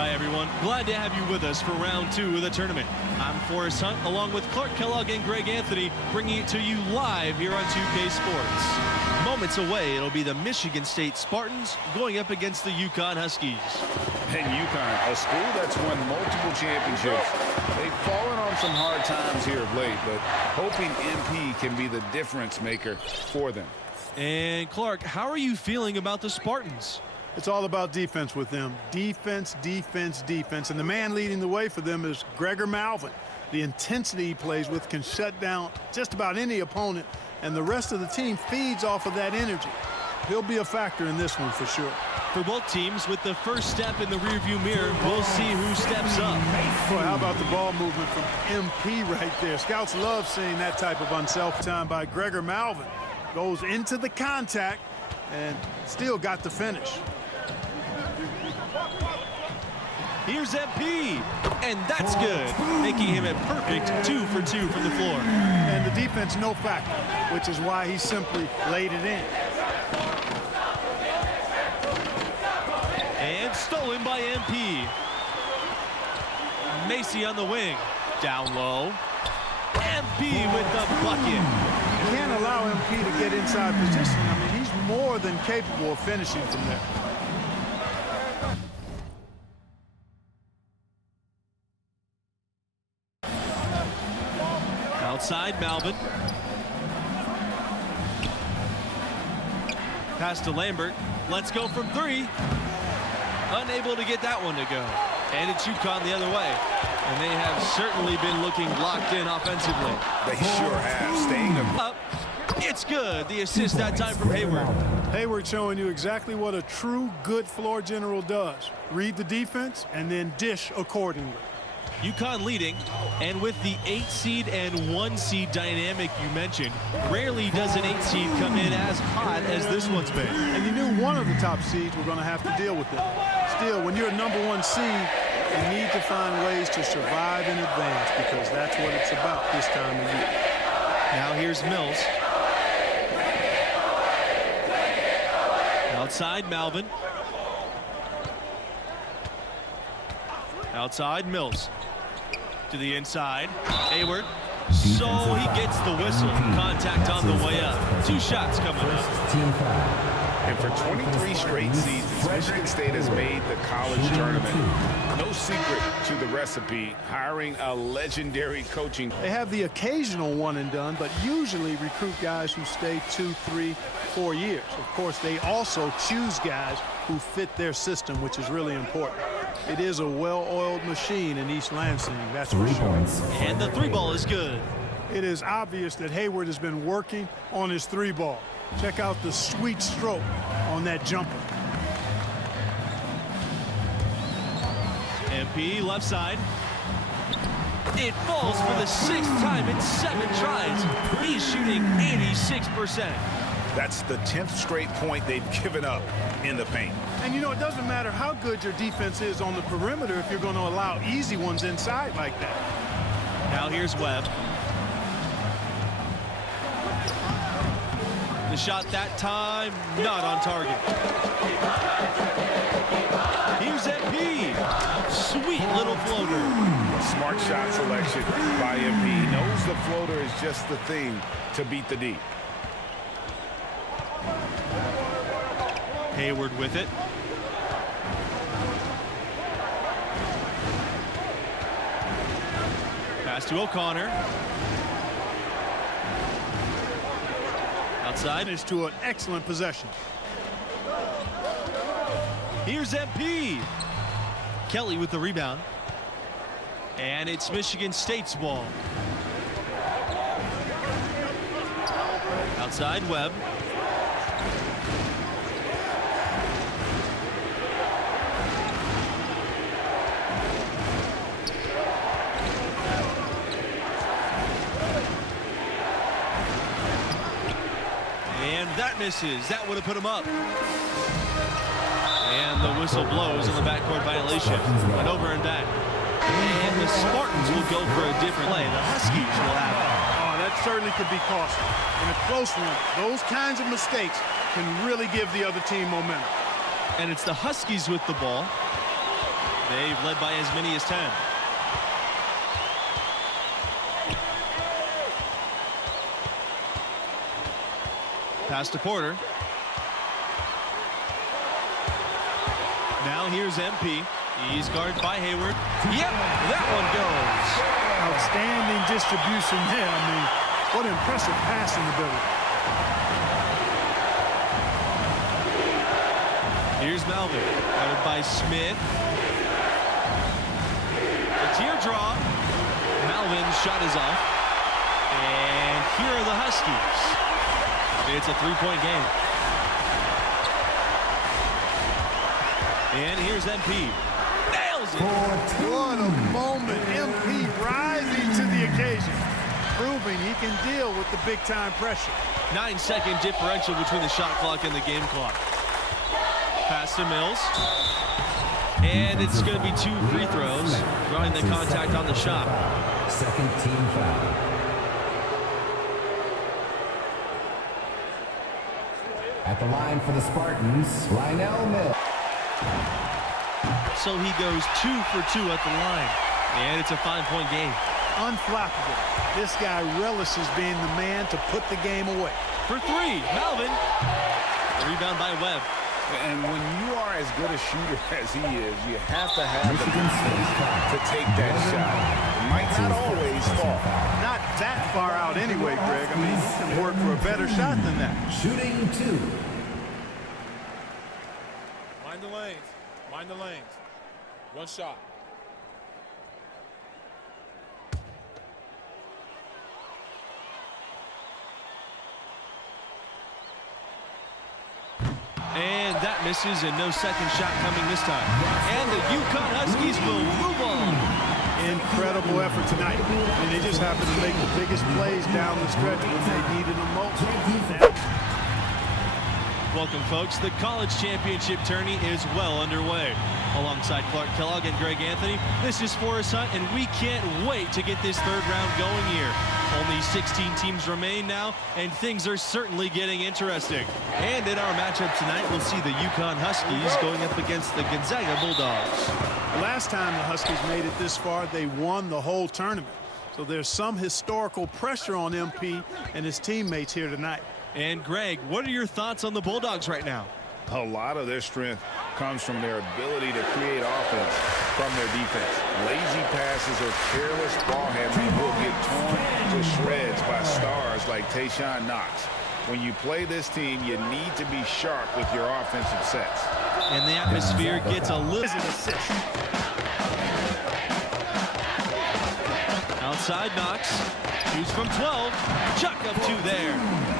Hi, everyone. Glad to have you with us for round 2 of the tournament. I'm Forrest Hunt, along with Clark Kellogg and Greg Anthony, bringing it to you live here on 2K Sports. Moments away, it'll be the Michigan State Spartans going up against the UConn Huskies. And UConn, a school that's won multiple championships. They've fallen on some hard times here of late, but hoping MP can be the difference maker for them. And Clark, how are you feeling about the Spartans? It's all about defense with them. Defense, defense, defense. And the man leading the way for them is Gregor Malvin. The intensity he plays with can shut down just about any opponent, and the rest of the team feeds off of that energy. He'll be a factor in this one for sure. For both teams, with the first step in the rearview mirror, we'll see who steps up. Boy, how about the ball movement from MP right there? Scouts love seeing that type of unselfish time by Gregor Malvin. Goes into the contact and still got the finish. Here's MP, and that's good, making him a perfect 2 for 2 from the floor. And the defense no factor, which is why he simply laid it in. And stolen by MP. Macy on the wing, down low. MP with the bucket. You can't allow MP to get inside position. I mean, he's more than capable of finishing from there. Outside, Malvin. Pass to Lambert. Let's go from 3. Unable to get that one to go. And it's UConn the other way. And they have certainly been looking locked in offensively. They sure have. Staying up. It's good. The assist that time from Hayward. Hayward showing you exactly what a true good floor general does. Read the defense and then dish accordingly. UConn leading, and with the 8 seed and 1 seed dynamic you mentioned, rarely does an 8 seed come in as hot as this one's been. And you knew one of the top seeds were going to have to deal with them. Still, when you're a #1 seed, you need to find ways to survive in advance, because that's what it's about this time of year. Now here's Mills. Outside, Malvin. Outside, Mills. To the inside, Hayward. So he gets the whistle. Contact on the way up. 2 shots coming up. And for 23 straight seasons, Michigan State has made the college tournament. No secret to the recipe, hiring a legendary coaching. They have the occasional one and done, but usually recruit guys who stay 2, 3, 4 years. Of course, they also choose guys who fit their system, which is really important. It is a well-oiled machine in East Lansing, that's for sure. And the 3-ball is good. It is obvious that Hayward has been working on his 3-ball. Check out the sweet stroke on that jumper. MP left side. It falls for the 6th time in 7 tries. He's shooting 86%. That's the 10th straight point they've given up in the paint. And you know, it doesn't matter how good your defense is on the perimeter if you're going to allow easy ones inside like that. Now here's Webb. The shot that time, not on target. Here's MP. Sweet little floater. Smart shot selection by MP. Knows the floater is just the thing to beat the D. Hayward with it. Pass to O'Connor. Outside. Finish to an excellent possession. Here's MP. Kelly with the rebound. And it's Michigan State's ball. Outside, Webb. And that misses. That would have put him up. And the whistle blows on the backcourt violation. Went over and back. And the Spartans will go for a different play. The Huskies will have it. Oh, that certainly could be costly. In a close one, those kinds of mistakes can really give the other team momentum. And it's the Huskies with the ball. They've led by as many as 10. Pass to Porter. Now here's MP. He's guarded by Hayward. Yep, that one goes. Outstanding distribution there. I mean, what impressive passing ability. Here's Melvin, guarded by Smith. The teardrop. Malvin's shot is off. And here are the Huskies. It's a three-point game. And here's MP. Nails it. What a moment. MP rising to the occasion, proving he can deal with the big-time pressure. 9-second differential between the shot clock and the game clock. Pass to Mills. And it's going to be 2 free throws, drawing the contact on the shot. Second team foul. At the line for the Spartans, Lionel Mills. So he goes 2 for 2 at the line. And it's a 5-point game. Unflappable. This guy relishes being the man to put the game away. For 3, Malvin. Rebound by Webb. And when you are as good a shooter as he is, you have to have the confidence to take that shot. It might not always fall. Not that far out anyway, Greg. I mean, you can work for a better shot than that. Shooting 2. Mind the lanes. Mind the lanes. One shot. And that misses, and no second shot coming this time. And the UConn Huskies will move on. Incredible effort tonight. And they just happened to make the biggest plays down the stretch when they needed them most. Welcome, folks. The college championship tourney is well underway. Alongside Clark Kellogg and Greg Anthony, this is Forrest Hunt, and we can't wait to get this third round going here. Only 16 teams remain now, and things are certainly getting interesting. And in our matchup tonight, we'll see the UConn Huskies going up against the Gonzaga Bulldogs. Last time the Huskies made it this far, they won the whole tournament. So there's some historical pressure on MP and his teammates here tonight. And Greg, what are your thoughts on the Bulldogs right now? A lot of their strength comes from their ability to create offense from their defense. Lazy passes or careless ball handling will get torn to shreds by stars like Tayshaun Knox. When you play this team, you need to be sharp with your offensive sets. And the atmosphere gets a little Assist. outside. Knox shoots from 12. Chuck up 2 there.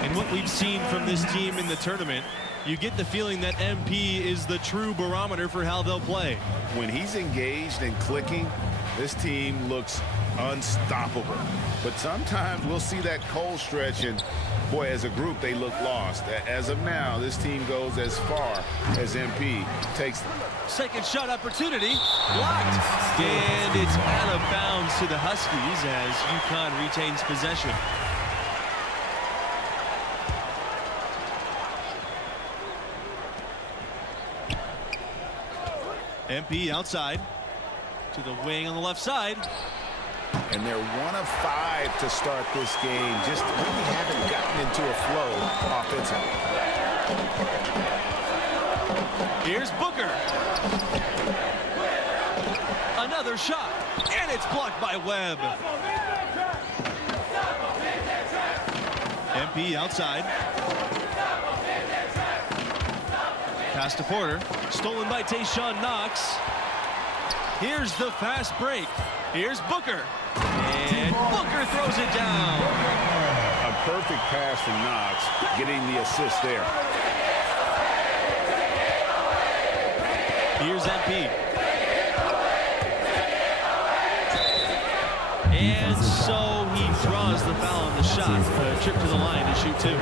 And what we've seen from this team in the tournament, you get the feeling that MP is the true barometer for how they'll play. When he's engaged and clicking, this team looks unstoppable. But sometimes we'll see that cold stretch, and boy, as a group, they look lost. As of now, this team goes as far as MP takes them. Second shot opportunity, blocked. And it's out of bounds to the Huskies as UConn retains possession. MP outside to the wing on the left side. And they're 1 of 5 to start this game. Just really haven't gotten into a flow offensively. Here's Booker. Another shot, and it's blocked by Webb. MP outside. Pass to Porter. Stolen by Tayshaun Knox. Here's the fast break. Here's Booker. And Booker throws it down. A perfect pass from Knox, getting the assist there. Here's MP. And so he draws the foul on the shot. A trip to the line to shoot 2.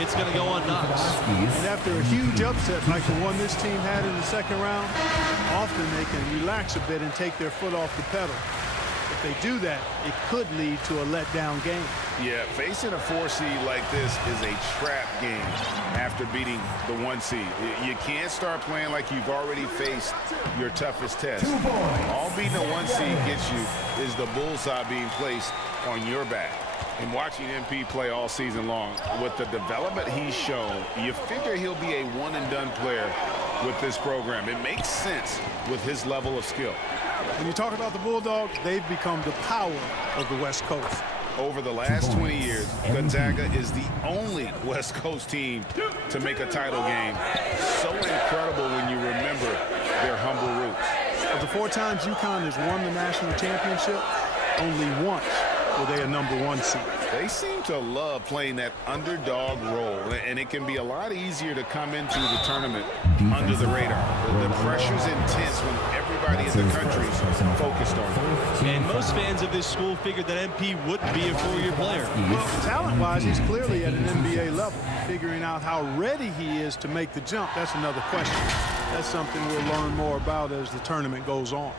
It's going to go on Knox. And after a huge upset like the one this team had in the second round, often they can relax a bit and take their foot off the pedal. But if they do that, it could lead to a letdown game. Yeah, facing a 4 seed like this is a trap game after beating the 1 seed. You can't start playing like you've already faced your toughest test. All beating a 1 seed gets you is the bullseye being placed on your back. And watching MP play all season long, with the development he's shown, you figure he'll be a one-and-done player with this program. It makes sense with his level of skill. When you talk about the Bulldogs, they've become the power of the West Coast. Over the last 20 years, Gonzaga is the only West Coast team to make a title game. So incredible when you remember their humble roots. Of the 4 times UConn has won the national championship, only once were they a #1 seed. They seem to love playing that underdog role, and it can be a lot easier to come into the tournament under the radar. The pressure's intense when everybody in the country is focused on it. And most fans of this school figured that MP wouldn't be a 4-year player. Well, talent-wise, he's clearly at an NBA level. Figuring out how ready he is to make the jump, that's another question. That's something we'll learn more about as the tournament goes on.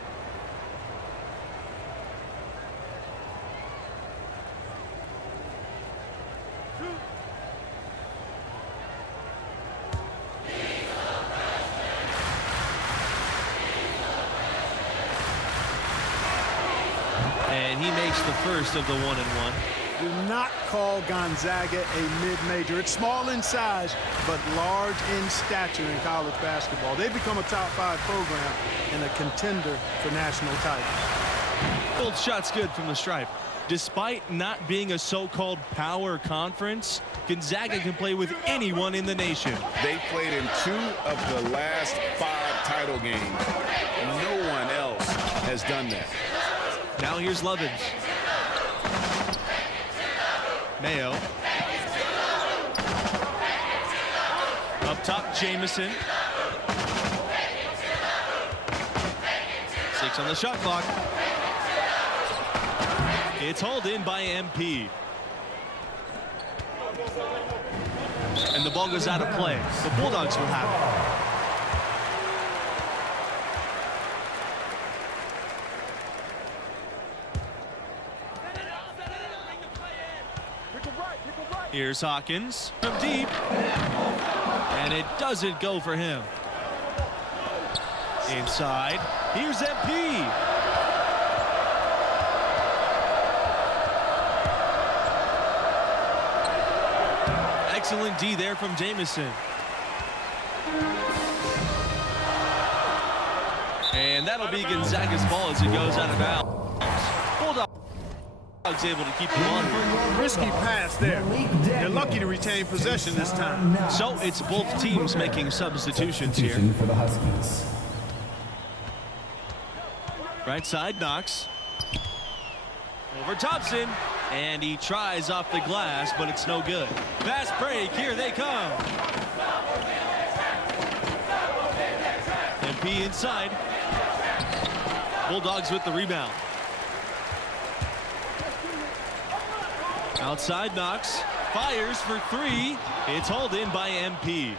And he makes the first of the 1-and-1. Do not call Gonzaga a mid-major. It's small in size, but large in stature in college basketball. They've become a top-5 program and a contender for national titles. Both shots good from the stripe. Despite not being a so-called power conference, Gonzaga can play with anyone in the nation. They played in 2 of the last 5 title games. No one else has done that. Now here's Lovins. Mayo. Up top, Jamison. 6 on the shot clock. It's hauled in by MP. And the ball goes out of play. The Bulldogs will have it. Here's Hawkins from deep. And it doesn't go for him. Inside. Here's MP. Excellent D there from Jamison. And that'll be Gonzaga's ball as it goes out of bounds. Bulldogs able to keep the ball. Risky pass there. They're lucky to retain possession this time. So it's both teams making substitutions here. For the Huskies. Right side, Knox. Over Thompson. And he tries off the glass, but it's no good. Fast break, here they come. MP inside. Bulldogs with the rebound. Outside, Knox. Fires for 3. It's hauled in by MP.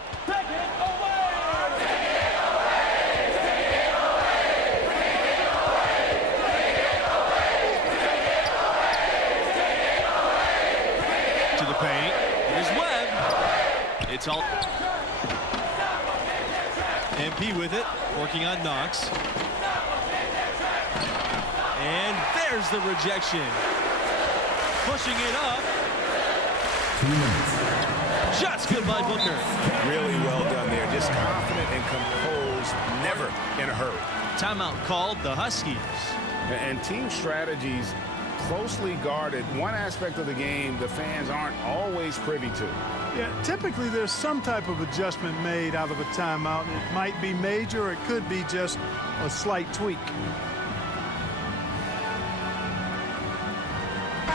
To the paint. Here's Webb. It's all. MP with it. Working on Knox. And there's the rejection. Pushing it up. 2 minutes. Shots good by Booker. Really well done there. Just confident and composed, never in a hurry. Timeout called, the Huskies. And team strategies closely guarded. One aspect of the game the fans aren't always privy to. Yeah, typically there's some type of adjustment made out of a timeout. It might be major, or it could be just a slight tweak.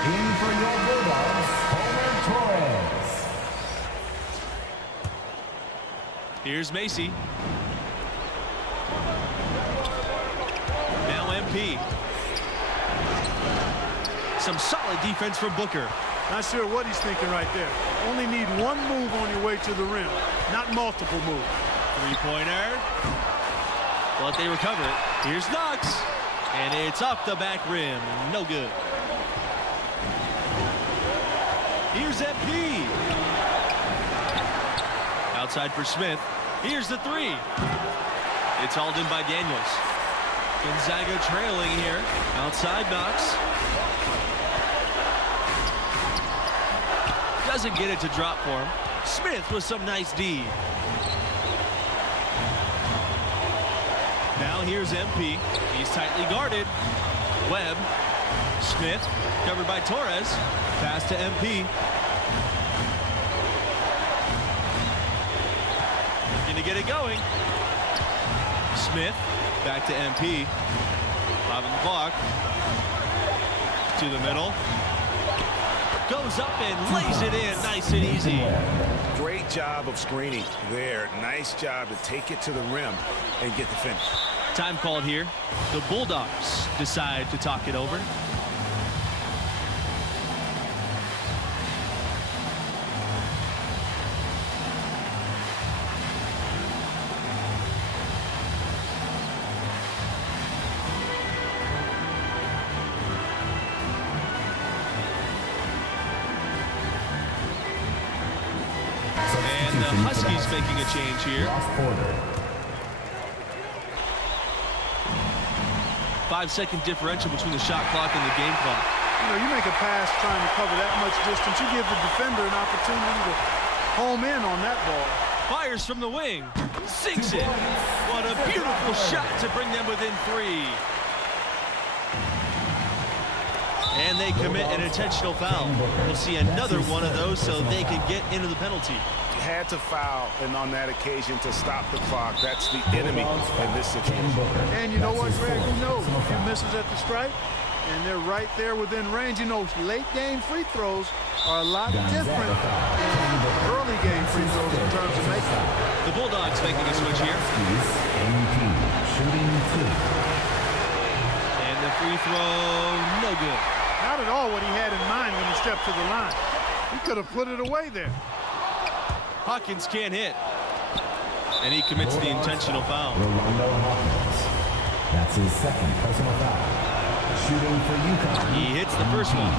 In for your Bulldogs, Homer Torres. Here's Macy. Now MP. Some solid defense from Booker. Not sure what he's thinking right there. Only need one move on your way to the rim, not multiple moves. 3-pointer. But they recover it. Here's Knox. And it's off the back rim. No good. Here's MP. Outside for Smith. Here's the three. It's hauled in by Daniels. Gonzaga trailing here. Outside Knox. Doesn't get it to drop for him. Smith with some nice D. Now here's MP. He's tightly guarded. Webb. Smith covered by Torres. Pass to MP. Looking to get it going. Smith back to MP. 5 on the clock. To the middle. Goes up and lays it in nice and easy. Great job of screening there. Nice job to take it to the rim and get the finish. Time called here. The Bulldogs decide to talk it over. And the Huskies making a change here. 5-second differential between the shot clock and the game clock. You know, you make a pass trying to cover that much distance, you give the defender an opportunity to home in on that ball. Fires from the wing. Sinks it. What a beautiful shot to bring them within 3. And they commit an intentional foul. We'll see another one of those so they can get into the penalty. Had to foul, and on that occasion to stop the clock. That's the enemy in this situation. And you know what, Greg? Who knows? A few misses at the stripe, and they're right there within range. You know, late game free throws are a lot different than early game free throws in terms of making. The Bulldogs making a switch here. Shooting 2. And the free throw, no good. Not at all what he had in mind when he stepped to the line. He could have put it away there. Hawkins can't hit. And he commits the intentional foul. That's his second personal foul. Shooting for UConn. He hits the first one.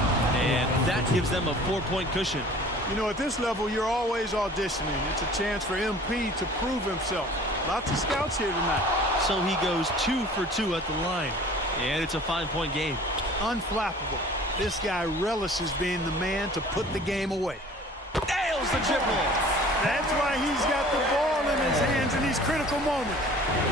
And that gives them a 4-point cushion. You know, at this level, you're always auditioning. It's a chance for MP to prove himself. Lots of scouts here tonight. So he goes 2 for 2 at the line. And it's a 5-point game. Unflappable. This guy relishes being the man to put the game away. Nails the triple. That's why he's got the ball in his hands in these critical moments.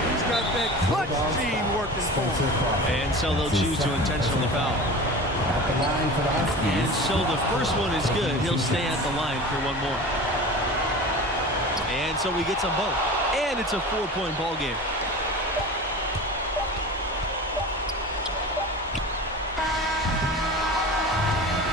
He's got that clutch gene working for him. And so they'll choose to intentionally foul. At the line for the Huskies. And so the first one is good. He'll stay at the line for one more. And so he gets them both. And it's a 4-point ball game.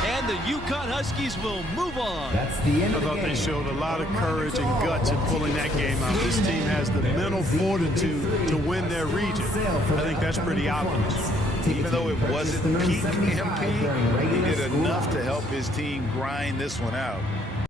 And the UConn Huskies will move on. That's the end I of the thought game. they showed a lot of courage and guts in pulling that game out. This team has the mental fortitude to win their region. I think that's pretty obvious. Even though it wasn't peak MP, he did enough to help his team grind this one out.